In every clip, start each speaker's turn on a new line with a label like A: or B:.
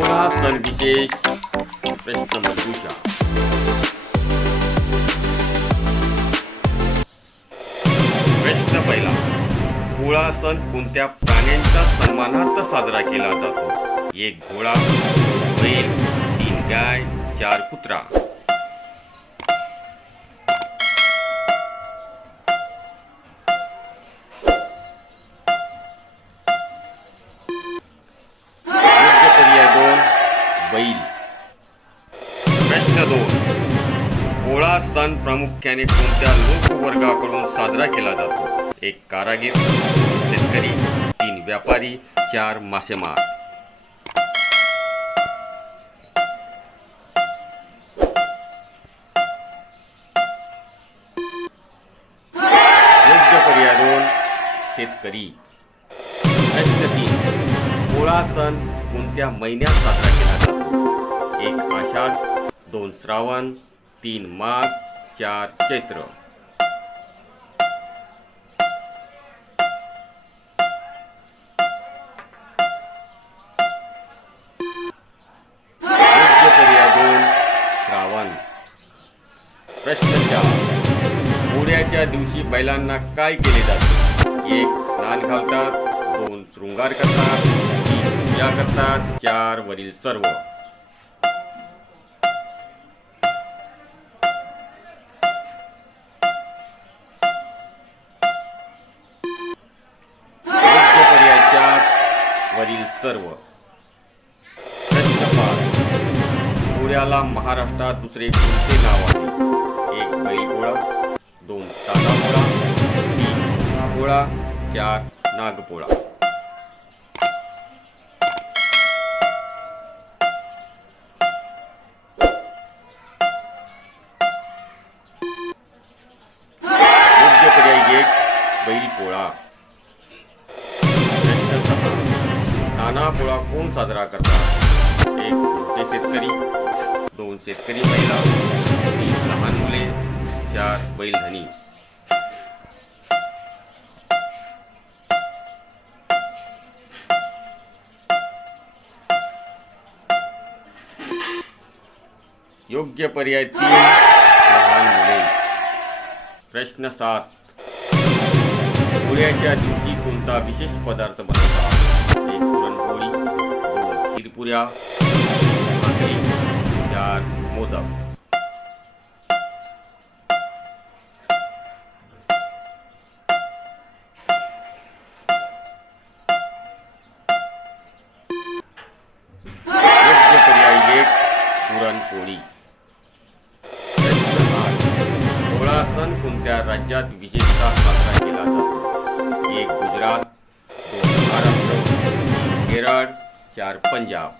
A: पोळा सण विशेष प्रश्न मंजुषा प्रश्न पहिला पोळा सण कोणत्या प्राण्यांच्या सन्मानार्थ साजरा केला जातो एक घोडा बैल तीन गाय चार कुत्रा प्रामुख्याने कोणत्या लोकवर्गाकडून साजरा केला जातो? एक कारागीर शेतकरी तीन व्यापारी चार मासेमार. योग्य पर्याय दोन शेतकरी पोळा सण कोणत्या महिन्यात साजरा केला जातो? एक आषाढ दोन श्रावण तीन माघ चार चैत्र। श्रावण। प्रश्न चार। पोळ्याच्या दिवशी बैलांना काय केले जाते? एक स्नान घालतात. दोन शृंगार करतात. तीन पूजा करतात. चार वरील सर्व। सर्व. प्रश्न पाच पोळ्याला महाराष्ट्रात दुसरे कोणते नाव आहे? एक बैलपोळा दोन तानापोळा. तीन पोळा चार नागपोळा. तानापोळा कोण साजरा करतात एक मोठे शेतकरी दोन शेतकरी महिला तीन लहान मुले चार बैलधनी योग्य पर्याय तीन लहान मुले। प्रश्न सात। पोळ्याच्या दिवशी कोणता विशेष पदार्थ बनवतात? दोन खीरपुऱ्या भाकरी चार मोदक पुरणपोळी पोळा सण कोणत्या राज्यात विशेषतः साजरा केला जातो एक गुजरात दोन महाराष्ट्र केरळ चार पंजाब.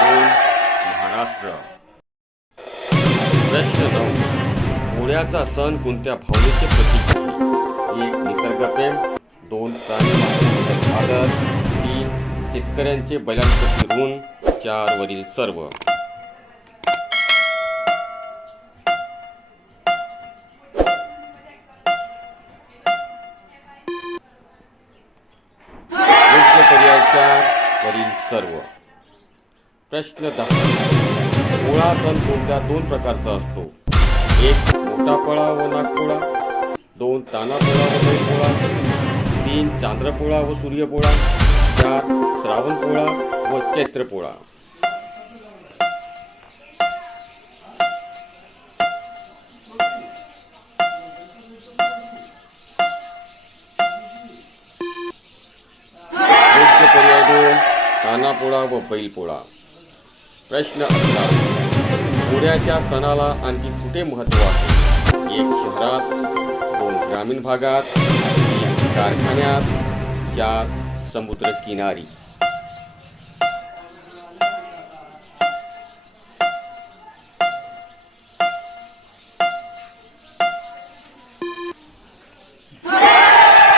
A: दोन महाराष्ट्र. प्रश्न नऊ. पोळ्याचा सण कोणत्या भावनेचे प्रतीक? एक निसर्गप्रेम दोन प्राणी आदर तीन शेतकऱ्यांचे बैलांप्रती ऋण चार वरील सर्व. सर्व. प्रश्न दहा. पोळा सण कोणत्या दोन प्रकारचा असतो? एक मोठा पोळा व नागपोळा. दोन तानापोळा व बैलपोळा. तीन चांद्रपोळा व सूर्यपोळा. चार श्रावण पोळा व चैत्रपोळा. कानापोळा व बैलपोळा. प्रश्न अकरा पोळ्याच्या सणाला आणखी कुठे महत्त्व आहे? एक शहरात दोन ग्रामीण भागात कारखान्यात चार समुद्र किनारी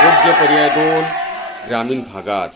A: योग्य पर्याय दोन ग्रामीण भागात.